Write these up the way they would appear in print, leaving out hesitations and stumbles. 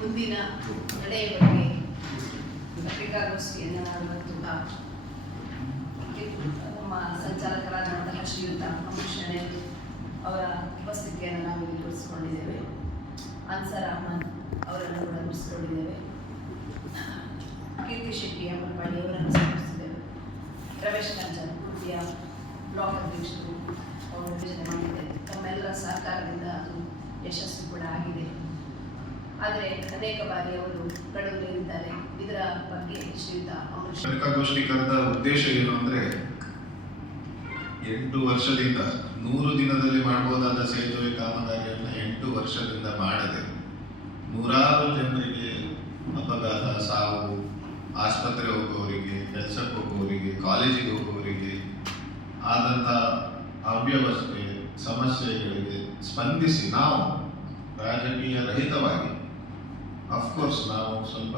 ಮುಂದಿನ ನಡೆಯ ಬಗ್ಗೆ ಪತ್ರಿಕಾಗೋಷ್ಠಿಯನ್ನು ನಾನು ನಮ್ಮ ಸಂಚಾಲಕರಾದಂತಹ ಶ್ರೀಯುತ ಅಮೃತ್ ಶೆಣೈ ಅವರ ಉಪಸ್ಥಿತಿಯನ್ನು ನಾವು ಇಲ್ಲಿ ತೋರಿಸಿಕೊಂಡಿದ್ದೇವೆ. ಅನ್ಸರ್ ಅಹಮದ್ ಅವರನ್ನು ಕೂಡ ತೋರಿಸಿಕೊಂಡಿದ್ದೇವೆ. ಕೀರ್ತಿ ಶೆಟ್ಟಿ ಅಮ್ಮನಪಾಡಿ ಅವರನ್ನು ತೋರಿಸಿದ್ದೇವೆ. ರಮೇಶ್ ಕಂಚನ್ ಉಡುಪಿಯ ಬ್ಲಾಕ್ ಅಧ್ಯಕ್ಷರು ಅವರು ಯೋಜನೆ ಮಾಡಿದ್ದೇವೆ. ತಮ್ಮೆಲ್ಲರ ಸಹಕಾರದಿಂದ ಅದು ಯಶಸ್ವಿ ಕೂಡ ಆಗಿದೆ. ಆದರೆ ಅನೇಕ ಬಾರಿ ಅವರು ಕಳೆದುಕೊಂಡಿದ್ದಾರೆ. ಇದರ ಬಗ್ಗೆ ಶ್ರೀಯುತ ಅಮೃತ್ ಪತ್ರಿಕಾಗೋಷ್ಠಿ ಕರೆದ ಉದ್ದೇಶ ಏನು ಅಂದ್ರೆ 8 ವರ್ಷದಿಂದ 100 ದಿನದಲ್ಲಿ ಮಾಡಬಹುದಾದ ಸೇತುವೆ ಕಾಮಗಾರಿಯನ್ನು 8 ವರ್ಷದಿಂದ ಮಾಡದೆ ನೂರಾರು ಜನರಿಗೆ ಅಪಘಾತ, ಸಾವು, ಆಸ್ಪತ್ರೆ ಹೋಗುವವರಿಗೆ, ಕೆಲಸಕ್ಕೆ ಹೋಗುವವರಿಗೆ, ಕಾಲೇಜಿಗೆ ಹೋಗುವವರಿಗೆ ಆದಂಥ ಅವ್ಯವಸ್ಥೆ ಸಮಸ್ಯೆಗಳಿಗೆ ಸ್ಪಂದಿಸಿ ನಾವು ರಾಜಕೀಯ ರಹಿತವಾಗಿ, ಅಫ್ಕೋರ್ಸ್ ನಾವು ಸ್ವಲ್ಪ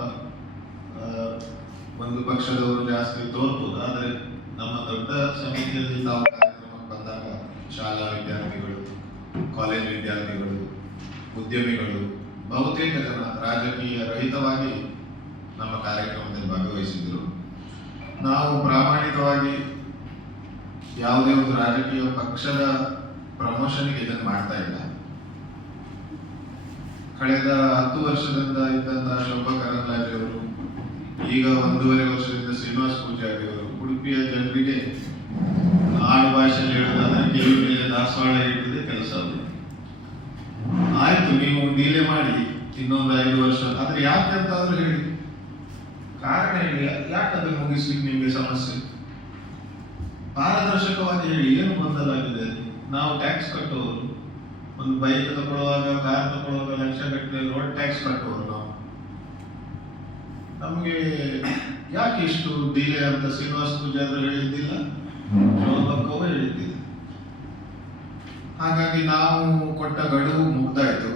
ಒಂದು ಪಕ್ಷದವರು ಜಾಸ್ತಿ ತೋರ್ಬೋದು, ಆದರೆ ನಮ್ಮ ದೊಡ್ಡ ಸಮಿತಿಯಲ್ಲಿ ನಾವು ಕಾರ್ಯಕ್ರಮಕ್ಕೆ ಬಂದಾಗ ಶಾಲಾ ವಿದ್ಯಾರ್ಥಿಗಳು, ಕಾಲೇಜ್ ವಿದ್ಯಾರ್ಥಿಗಳು, ಉದ್ಯಮಿಗಳು ಬಹುತೇಕ ಜನ ರಾಜಕೀಯ ರಹಿತವಾಗಿ ನಮ್ಮ ಕಾರ್ಯಕ್ರಮದಲ್ಲಿ ಭಾಗವಹಿಸಿದ್ರು. ನಾವು ಪ್ರಾಮಾಣಿಕವಾಗಿ ಯಾವುದೇ ಒಂದು ರಾಜಕೀಯ ಪಕ್ಷದ ಪ್ರಮೋಷನ್ಗೆ ಇದನ್ನು ಮಾಡ್ತಾ ಇಲ್ಲ. ಕಳೆದ 10 ವರ್ಷದಿಂದ ಇದ್ದಂತಹ ಶೋಭಾ ಕರಂದ್ಲಾಜೆ ಅವರು, ಈಗ 1.5 ವರ್ಷದಿಂದ ಶ್ರೀನಿವಾಸ ಪೂಜಾರಿ ಅವರು ಉಡುಪಿಯ ಜನರಿಗೆ ಆಡು ಭಾಷೆಯಲ್ಲಿ ಹೇಳೋದಾದ್ರೆ ಕಿವಿ ಮೇಲೆ ದಾಸವಾಳ ಇಟ್ಟಿದೆ ಕೆಲಸ. ಆಯ್ತು, ನೀವು ಡೀಲೆ ಮಾಡಿ ಇನ್ನೊಂದು 5 ವರ್ಷ, ಆದ್ರೆ ಯಾಕೆ ಅಂತ ಆದ್ರೂ ಹೇಳಿ, ಕಾರಣ ಹೇಳಿ, ಯಾಕೆ ಅದನ್ನು ಮುಗಿಸ್ಲಿಕ್ಕೆ ನಿಮಗೆ ಸಮಸ್ಯೆ? ಪಾರದರ್ಶಕವಾಗಿ ಹೇಳಿ, ಏನು ಗೊಂದಲಾಗಿದೆ? ನಾವು ಟ್ಯಾಕ್ಸ್ ಕಟ್ಟುವವರು, ಒಂದು ಬೈಕ್ ತಗೊಳ್ಳುವಾಗ, ಕಾರ್ ತಗೊಳ್ಳುವಾಗ ಲಕ್ಷಗಟ್ಟಲೆ ರೋಡ್ ಟ್ಯಾಕ್ಸ್ ಕಟ್ಟುವವರು ನಾವು. ನಮಗೆ ಯಾಕೆ ಇಷ್ಟು ಡಿಲೇ ಅಂತ ಶ್ರೀನಿವಾಸ ಪೂಜಾರಿ ಹೇಳಿದ್ದಿಲ್ಲ, ಶೋಭಕ್ಕೂ ಹೇಳಿದ್ದಿಲ್ಲ. ಹಾಗಾಗಿ ನಾವು ಕೊಟ್ಟ ಗಡುವು ಮುಗ್ದಾಯ್ತು.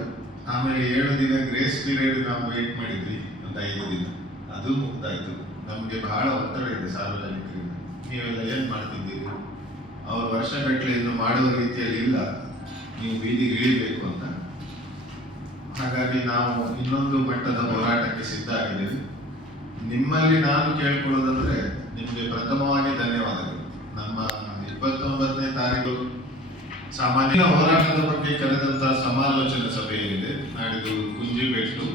ಆಮೇಲೆ 7 ದಿನ ಗ್ರೇಸ್ ಪೀರಿಯಡ್ ನಾವು ವೇಟ್ ಮಾಡಿದ್ವಿ, ಒಂದು 5 ದಿನ, ಅದು ಮುಗ್ದಾಯ್ತು. ನಮಗೆ ಬಹಳ ಒತ್ತಡ ಇದೆ ಸಾರ್ವಜನಿಕರಿಂದ. ನೀವೆಲ್ಲ ಏನ್ ಮಾಡ್ತಿದ್ದೀರಿ? ಅವ್ರು ವರ್ಷಗಟ್ಟಲೆ ಇನ್ನು ಮಾಡುವ ರೀತಿಯಲ್ಲಿ ಇಲ್ಲ, ನೀವು ಬೀದಿಗೆ ಇಳಿಬೇಕು ಅಂತ. ಹಾಗಾಗಿ ನಾವು ಇನ್ನೊಂದು ಮಟ್ಟದ ಹೋರಾಟಕ್ಕೆ ಸಿದ್ಧ ಆಗಿದ್ದೇವೆ. ನಿಮ್ಮಲ್ಲಿ ನಾನು ಕೇಳ್ಕೊಳ್ಳೋದಂದ್ರೆ, ನಿಮಗೆ ಪ್ರಥಮವಾಗಿ ಧನ್ಯವಾದಗಳು. ನಮ್ಮ 29ನೇ ತಾರೀಕು ಸಾಮಾನ್ಯ ಹೋರಾಟದ ಬಗ್ಗೆ ಕರೆದಂತಹ ಸಮಾಲೋಚನಾ ಸಭೆ ಏನಿದೆ, ನಾಡಿದ್ದು ಗುಂಜಿಬೆಟ್ಟು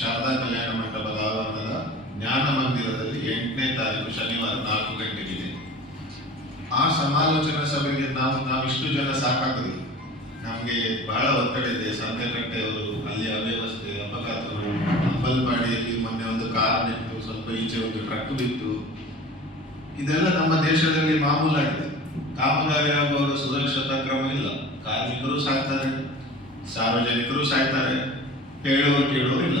ಶಾರದಾ ಕಲ್ಯಾಣ ಮಂಟಪದ ಆವರಣದ ಜ್ಞಾನ ಮಂದಿರದಲ್ಲಿ 8ನೇ ತಾರೀಕು ಶನಿವಾರ 4 ಗಂಟೆಗಿದೆ. ಆ ಸಮಾಲೋಚನಾ ಸಭೆಗೆ ನಾವು ಇಷ್ಟು ಜನ ಸಾಕಾಗುದಿಲ್ಲ. ನಮಗೆ ಬಹಳ ಒತ್ತಡ ಇದೆ. ಸಂತೆಕಟ್ಟೆಯವರು, ಅಲ್ಲಿ ಅವ್ಯವಸ್ಥೆ, ಅಪಘಾತಗಳು, ಅಂಬಲ್ಪಾಡಿಯಲ್ಲಿ ಮೊನ್ನೆ ಒಂದು ಕಾರ್ ನಿಂತು, ಸ್ವಲ್ಪ ಈಚೆ ಒಂದು ಟ್ರಕ್ ಬಿತ್ತು. ಇದೆಲ್ಲ ನಮ್ಮ ದೇಶದಲ್ಲಿ ಮಾಮೂಲಾಗಿದೆ. ಕಾಮಗಾರಿ ಆಗುವವರು ಸುರಕ್ಷತಾ ಕ್ರಮ ಇಲ್ಲ. ಕಾರ್ಮಿಕರು ಸಾಯ್ತಾರೆ, ಸಾರ್ವಜನಿಕರು ಸಾಯ್ತಾರೆ, ಕೇಳುವವರು ಇಲ್ಲ.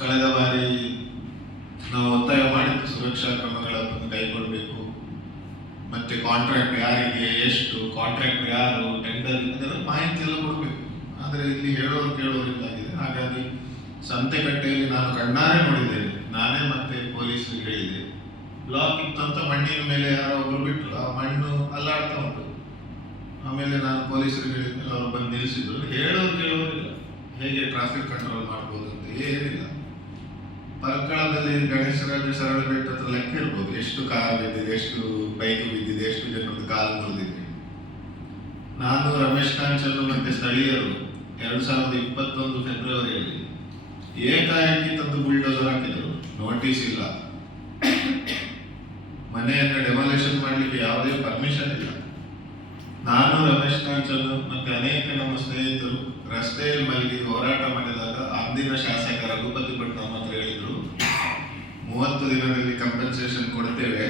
ಕಳೆದ ಬಾರಿ ನಾವು ಒತ್ತಾಯ ಮಾಡಿದ್ದು ಸುರಕ್ಷಾ ಕ್ರಮಗಳನ್ನು ಕೈಗೊಳ್ಳಬೇಕು, ಮತ್ತೆ ಕಾಂಟ್ರಾಕ್ಟ್ ಯಾರಿಗೆ ಎಷ್ಟು, ಕಾಂಟ್ರಾಕ್ಟ್ ಯಾರು, ಟೆಂಡರ್, ಅದೆಲ್ಲ ಮಾಹಿತಿ ಎಲ್ಲ ಕೊಡಬೇಕು. ಆದರೆ ಇಲ್ಲಿ ಕೇಳೋರಿದ್ದಾಗಿದೆ. ಹಾಗಾಗಿ ಸಂತೆಕಟ್ಟೆಯಲ್ಲಿ ನಾನು ಕಣ್ಣಾರೆ ನೋಡಿದ್ದೇನೆ, ನಾನೇ ಮತ್ತೆ ಪೊಲೀಸರಿಗೆ ಹೇಳಿದೆ. ಬ್ಲಾಕ್ ಇತ್ತಂತ ಮಣ್ಣಿನ ಮೇಲೆ ಯಾರೋ ಒಬ್ರು ಬಿಟ್ಟರು, ಆ ಮಣ್ಣು ಅಲ್ಲಾಡ್ತಾ ಉಂಟು. ಆಮೇಲೆ ನಾನು ಪೊಲೀಸರಿಗೆ ಹೇಳಿದ್ಮೇಲೆ ಅವರು ಬಂದು ನಿಲ್ಲಿಸಿದ್ರು. ಕೇಳೋರಿಲ್ಲ, ಹೇಗೆ ಟ್ರಾಫಿಕ್ ಕಂಟ್ರೋಲ್ ಮಾಡ್ಬೋದು ಅಂತ ಏನಿಲ್ಲ. ಪರ್ಕಳದಲ್ಲಿ ಗಣೇಶರಾಜ ಸರಳ ಬೆಟ್ಟ ಹತ್ರ ಲೆಕ್ಕ ಇರ್ಬೋದು, ಎಷ್ಟು ಕಾರ್ ಬಿದ್ದಿದೆ, ಎಷ್ಟು ಬೈಕ್ ಬಿದ್ದಿದೆ, ಎಷ್ಟು ಜನರದ್ದು ಕಾಲು ಮುರಿದಿದೆ. ನಾನು, ರಮೇಶ್ ಕಾಂಚನ್ ಮತ್ತೆ ಸ್ಥಳೀಯರು 2021 ಫೆಬ್ರವರಿಯಲ್ಲಿ ಏಕಾಏಕಿ ತಂದು ಬುಲ್ಡೋಸರ್ ಹಾಕಿದರು. ನೋಟಿಸ್ ಇಲ್ಲ, ಮನೆಯನ್ನು ಡೆಮಾಲೇಷನ್ ಮಾಡಲಿಕ್ಕೆ ಯಾವುದೇ ಪರ್ಮಿಷನ್ ಇಲ್ಲ. ನಾನು, ರಮೇಶ್ ಕಾಂಚನ್ ಮತ್ತೆ ಅನೇಕ ನಮ್ಮ ಸ್ನೇಹಿತರು ರಸ್ತೆಯಲ್ಲಿ ಮಲಗಿ ಹೋರಾಟ ಮಾಡಿದಾಗ ಅಂದಿನ ಶಾಸಕ ರಘುಪತಿ ಭಟ್ ನಮ್ಮ ಹತ್ರ ಹೇಳಿದ್ರು, 30 ದಿನದಲ್ಲಿ ಕಂಪನ್ಸೇಷನ್ ಕೊಡ್ತೇವೆ,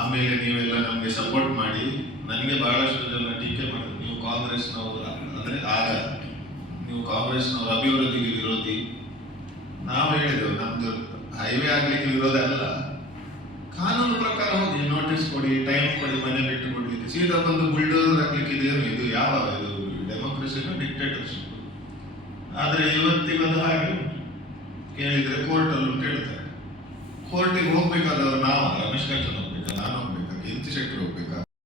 ಆಮೇಲೆ ನೀವೆಲ್ಲ ನಮಗೆ ಸಪೋರ್ಟ್ ಮಾಡಿ. ನನಗೆ ಬಹಳಷ್ಟು ಜನ ಟೀಕೆ ಮಾಡಿದ್ರು, ನೀವು ಕಾಂಗ್ರೆಸ್ನವರು, ಅಂದ್ರೆ ಆಗ ನೀವು ಕಾಂಗ್ರೆಸ್ನವರು ಅಭಿವೃದ್ಧಿಗೆ ವಿರೋಧಿ. ನಾವು ಹೇಳಿದೆವು, ನಮ್ದು ಹೈವೇ ಆಗ್ಲಿಕ್ಕೆ ವಿರೋಧ ಅಲ್ಲ, ಕಾನೂನು ಪ್ರಕಾರ ಹೋಗಿ ನೋಟಿಸ್ ಕೊಡಿ, ಟೈಮ್ ಕೊಡಿ, ಮನೆ ಬಿಟ್ಟು ಕೊಡ್ಲಿಕ್ಕೆ. ಸೀದಾ ಬಂದು ಬುಲ್ಡೋಸರ್ ಹಾಕ್ಲಿಕ್ಕೆ ಇದು ಯಾವ ಇದು ಡೆಮೋಕ್ರಸಿನ ಡಿಕ್ಟೇಟರ್ಶಿಪ್? ಆದ್ರೆ ಇವತ್ತಿಗದು ಹಾಗೆ ಕೇಳಿದ್ರೆ ಕೋರ್ಟಲ್ಲೂ ಕೇಳ್ತಾರೆ. ಕೋರ್ಟಿಗೆ ಹೋಗ್ಬೇಕಾದವ್ರು ನಾವು, ರಮೇಶ್ ಕಾಂಚನ್ ಹೋಗ್ಬೇಕಾ, ನಾನು ಹೋಗ್ಬೇಕಾ, ಕೀರ್ತಿ ಶೆಟ್ಟಿ